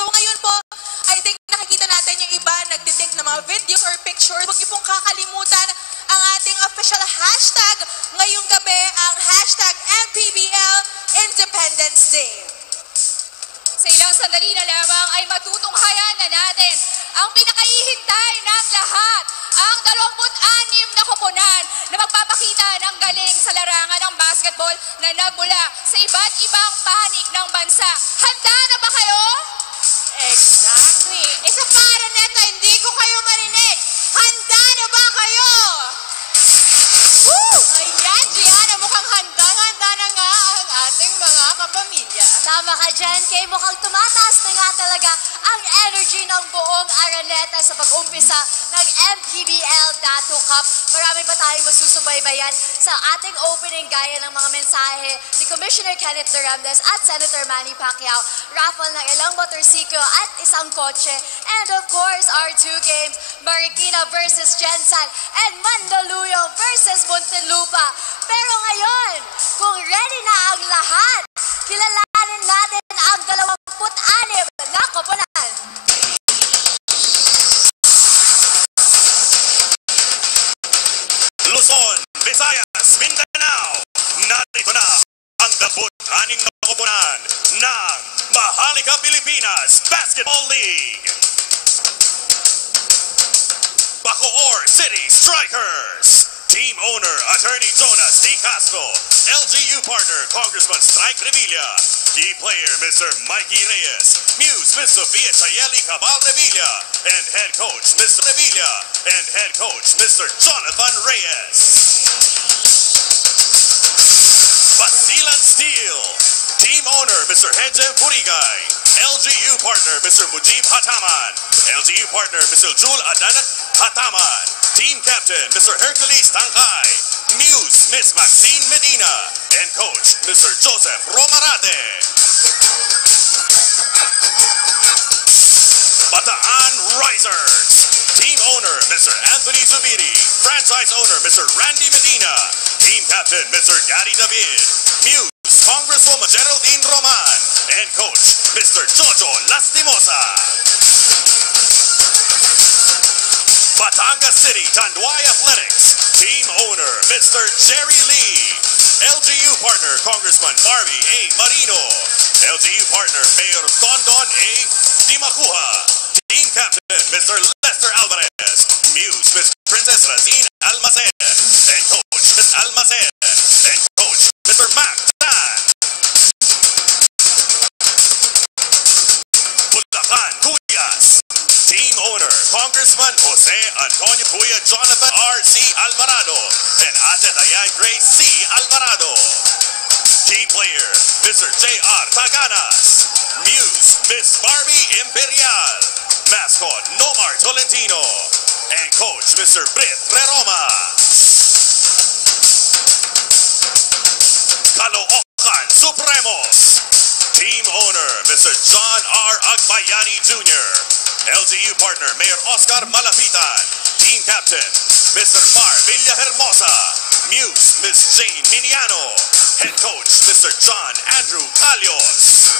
So ngayon po, I think nakikita natin yung iba nagtitake ng mga videos or pictures. Huwag niyo pong kakalimutan ang ating official hashtag ngayong gabi, ang hashtag MPBL Independence Day. Sa ilang sandali na lamang ay matutunghayan na natin ang pinakaihintay ng lahat, ang 26 na koponan na magpapakita ng galing sa larangan ng basketball na nagmula sa iba't ibang panig ng bansa. Handa na ba kayo? Exactly. Isa para neta, hindi ko kayo marinig. Handa na ba kayo? Woo! Ayan, Gianna, mukhang handang-handa na nga ang ating mga kapamilya. Tama ka dyan, Kay. Mukhang tumataas na nga talaga ang energy ng buong Araneta sa pag-umpisa ng MPBL Dato Cup. Marami pa tayong masusubaybayan sa ating opening gaya ng mga mensahe ni Commissioner Kenneth Durandes at Senator Manny Pacquiao, raffle ng ilang motorsiklo at isang kotse, and of course, our two games, Marikina versus Jensan and Mandaluyong versus Muntinlupa. Pero ngayon, kung ready na ang lahat, kilalanin natin ang 26 na koponan. Luzon, Visayas, Mindanao, narito na ang 26 na koponan ng Maharlika Pilipinas Basketball League. Bacoor City Strikers. Team owner, Attorney Jonas D. Castro. LGU partner, Congressman Strike Revilla. Key player, Mr. Mikey Reyes. Muse, Ms. Sofia Chayeli Cabal Revilla. And head coach, Mr. Revilla. And head coach, Mr. Jonathan Reyes. Basilan Steel. Team owner, Mr. Hedjem Purigay. LGU partner, Mr. Mujib Hataman. LGU partner, Mr. Jul Adan Hataman. Team captain, Mr. Hercules Tangkay. Muse, Miss Maxine Medina. And coach, Mr. Joseph Romarate. Bataan Risers. Team owner, Mr. Anthony Zubiri. Franchise owner, Mr. Randy Medina. Team captain, Mr. Gary David. Muse, Congresswoman Geraldine Roman. And coach, Mr. Jojo Lastimosa. Batangas City Tanduay Athletics. Team owner, Mr. Jerry Lee. LGU partner, Congressman Barbie A. Marino. LGU partner, Mayor Dondon A. Dimacuha. Team captain, Mr. Lester Alvarez. Muse, Miss Princess Razine Almacen. And coach, Miss Almacen. And coach, Mr. Mac Tan. Bulacan, Cuyas. Team owner, Congressman Jose Antonio Cuya Jonathan R.C. Alvarado and Ate Diane Grace C. Alvarado. Key player, Mr. J.R. Taganas. Muse, Miss Barbie Imperial. Mascot, Nomar Tolentino. And coach, Mr. Brit Reroma. Caloocan Supremos. Team owner, Mr. John R. Agbayani Jr. LGU partner, Mayor Oscar Malapitan. Team captain, Mr. Mar Villahermosa. Muse, Miss Jane Miniano. Head coach, Mr. John Andrew Calios.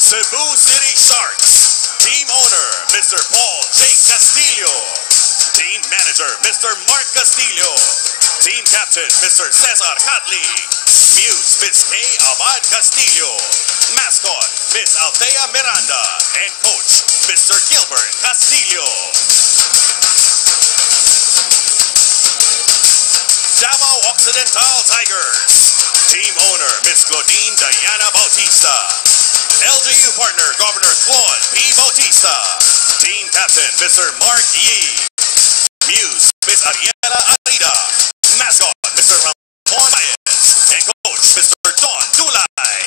Cebu City Sharks. Team owner, Mr. Paul J. Castillo. Team manager, Mr. Mark Castillo. Team captain, Mr. Cesar Catley. Muse, Miss Kay Abad Castillo. Mascot, Miss Althea Miranda. And coach, Mr. Gilbert Castillo. Davao Occidental Tigers. Team owner, Miss Claudine Diana Bautista. LGU partner, Governor Claude P. Bautista. Team captain, Mr. Mark Yee. Muse, Miss Ariela Arida. Mascot, Mr. Ramon Baez. And coach, Mr. Don Dulay.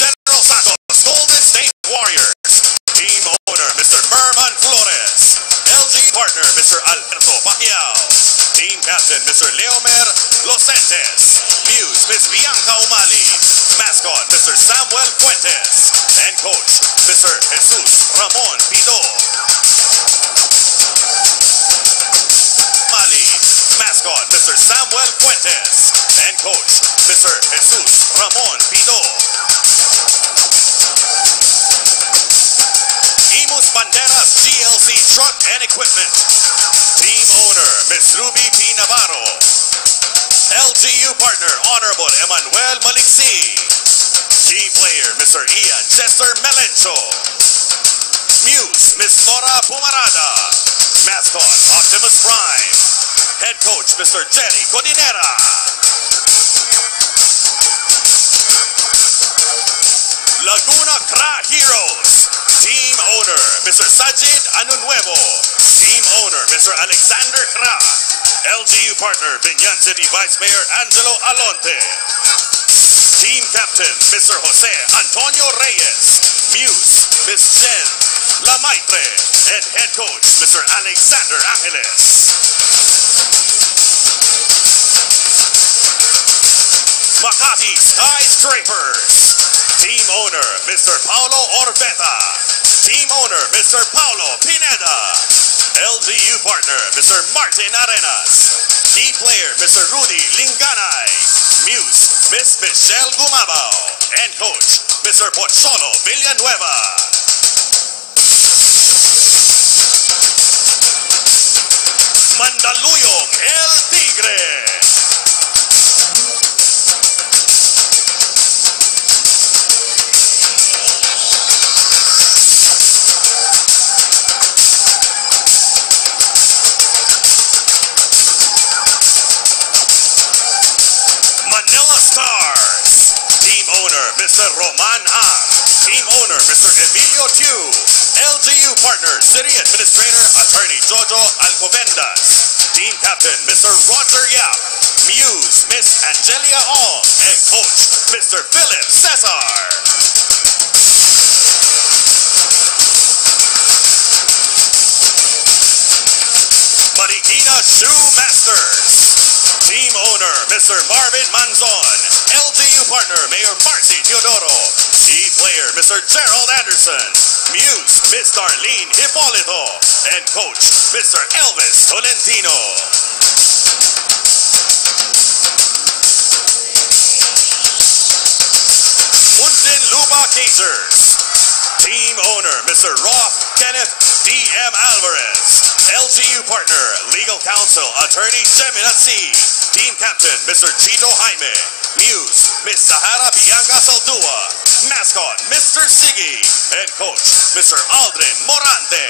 General Santos, Golden State Warriors. Team owner, Mr. Merman Flores. LG partner, Mr. Alberto Pacquiao. Team captain, Mr. Leomer Losentes. Muse, Miss Bianca Umali. Mascot, Mr. Samuel Fuentes. And coach, Mr. Jesus Ramon Pido. Mali. Mascot, Mr. Samuel Fuentes. And coach, Mr. Jesus Ramon Pido. Imus Banderas GLC Truck and Equipment. Team owner, Ms. Ruby P. Navarro. LGU partner, Honorable Emmanuel Maliksi. Key player, Mr. Ian Chester Melencho. Muse, Ms. Laura Pumarada. Mascot, Optimus Prime. Head coach, Mr. Jerry Codinera. Laguna Cra Heroes. Team owner, Mr. Sajid Anunuevo. Team owner, Mr. Alexander Cra. LGU partner, Binyan City Vice Mayor Angelo Alonte. Team captain, Mr. Jose Antonio Reyes. Muse, Ms. Jen Lamaitre. And head coach, Mr. Alexander Angeles. Makati Skyscrapers. Team owner, Mr. Paulo Orbeta. Team owner, Mr. Paulo Pineda. LGU partner, Mr. Martin Arenas. Key player, Mr. Rudy Linganay. Muse, Miss Michelle Gumabao. And coach, Mr. Pocholo Villanueva. Mandaluyong El Tigre. Manila Stars. Team owner, Mr. Roman Ang. Team owner, Mr. Emilio Tiu. LGU partner, City Administrator, Attorney Jojo Alcobendas. Team captain, Mr. Roger Yap. Muse, Miss Angelia Ong. And coach, Mr. Philip Cesar. Marikina Shoe Masters. Team owner, Mr. Marvin Manzon. LGU partner, Mayor Marcy Teodoro. Key player, Mr. Gerald Anderson. Muse, Miss Darlene Hipolito. And coach, Mr. Elvis Tolentino. Muntinlupa Casers. Team owner, Mr. Roth Kenneth D.M. Alvarez. LGU partner, legal counsel, Attorney Gemina C. Team captain, Mr. Chito Jaime. Muse, Miss Sahara Bianca Saldua. Mascot, Mr. Siggy. And coach, Mr. Aldrin Morante.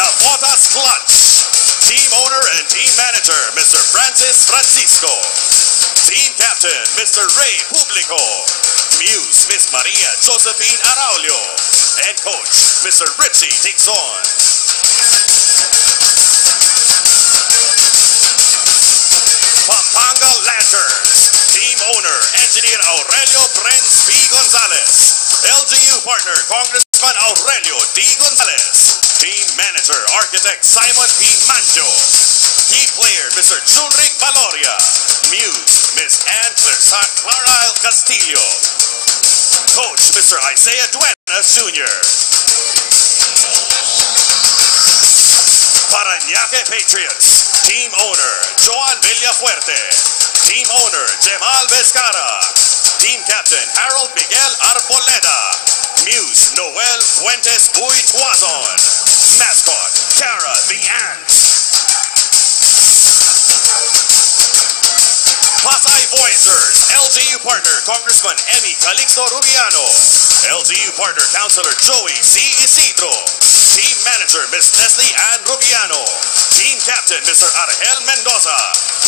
Navotas Clutch. Team owner and team manager, Mr. Francis Francisco. Team captain, Mr. Ray Publico. Muse, Miss Maria Josephine Araulio. And coach, Mr. Richie Dixon. Pampanga Lanterns. Team owner, Engineer Aurelio Prenz P. Gonzalez. LGU partner, Congressman Aurelio D. Gonzalez. Team manager, Architect Simon P. Manjo. Key player, Mr. Junric Valoria. Muse, Miss Ann Clarile Castillo. Coach, Mr. Isaiah Duenas Jr. Parañaque Patriots. Team owner, Joan Villafuerte. Team owner, Jemal Vizcara. Team captain, Harold Miguel Arboleda. Muse, Noel Fuentes Buituazon. Mascot, Cara the Ant. Pasay Voyagers, LGU partner, Congressman Emmy Calixto Rubiano. LGU partner, Councilor Joey C. Isidro. Team manager, Miss Leslie Ann Rubiano. Team captain, Mr. Argel Mendoza.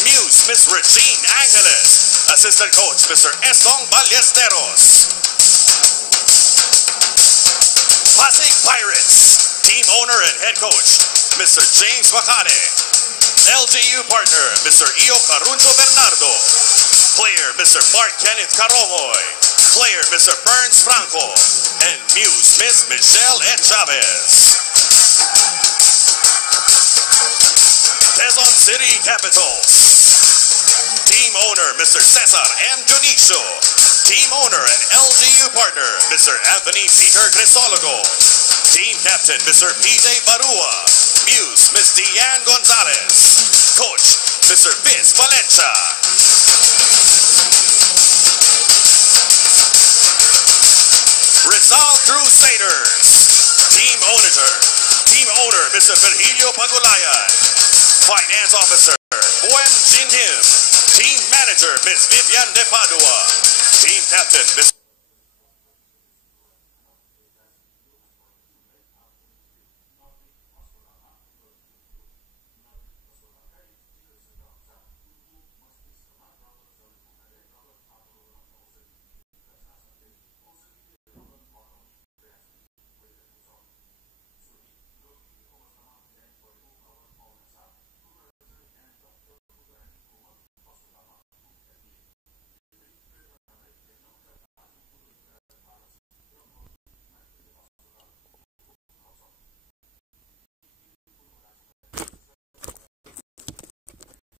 Muse, Miss Regine Angeles. Assistant coach, Mr. Estong Ballesteros. Pasig Pirates. Team owner and head coach, Mr. James Macane. LGU partner, Mr. Io Carunzo Bernardo. Player, Mr. Mark Kenneth Carongoy. Player, Mr. Burns Franco. And Muse, Miss Michelle E. Chavez. Quezon City Capitals. Team owner, Mr. Cesar M. Junicio. Team owner and LGU partner, Mr. Anthony Peter Crisologo. Team Captain, Mr. PJ Barua. Muse, Ms. Diane Gonzalez. Coach, Mr. Vince Valencia. Rizal Crusaders. Team owner, Mr. Virgilio Pagulayan. Finance Officer, Buen Jin Kim. Team Manager, Ms. Vivian De Padua. Team Captain, Mr.